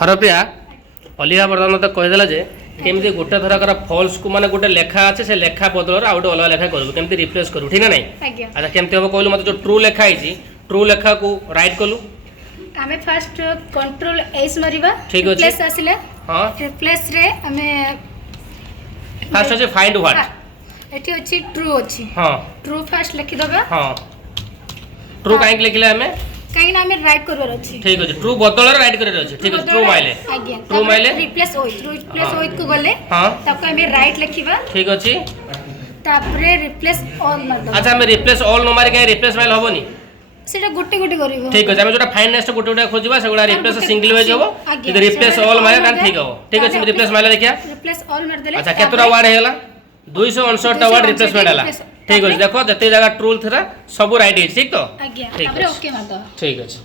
हरप्रिया अलिया बर्तमान मत कहीदेला जे केमती गोटे थरकर फॉल्स को माने गोटे लेखा अच्छे से लेखा बदल आउ गोटे अलग लेखा करू केमती रिप्लेस करू ठीक ना नहीं। अच्छा केमती हम कहलु मत जो ट्रू लेखा है ट्रू लेखा को राइट कलु आमे फर्स्ट कंट्रोल एस मारिबा ठीक अछि रिप्लेस आसिले हां रिप्लेस रे आमे फर्स्ट अछि फाइंड व्हाट एठी अछि ट्रू अछि हां ट्रू फर्स्ट लिखि दबा हां ट्रू काहे लिखले हमें काहे ना हमें राइट करवर अछि ठीक अछि ट्रू बदल राइट करर अछि ठीक अछि ट्रू माइले ट्रू माइले रिप्लेस ओइथ को गले हां तब हमें राइट लिखिबा ठीक अछि तापरे रिप्लेस ऑल मार दबा। अच्छा हमें रिप्लेस ऑल न मारि के रिप्लेस माइल होबनी सेटा गोटे गोटे करिवो ठीक अछि हम जोटा फाइंड नेक्स्ट गोटे गोटे खोजिबा सेगुडा रिप्लेस सिंगल वेज होबो यदि रिप्लेस ऑल मारे त ठीक हो ठीक अछि रिप्लेस माइले देखिया रिप्लेस ऑल मार देले। अच्छा केतरा वर्ड हेला 259 टा वर्ड रिप्लेसमेंट हला ठीक अछि देखो जते जगह ट्रू थिरा सब राइट अछि ठीक तो ठीक तापरे ओके मार दो ठीक अछि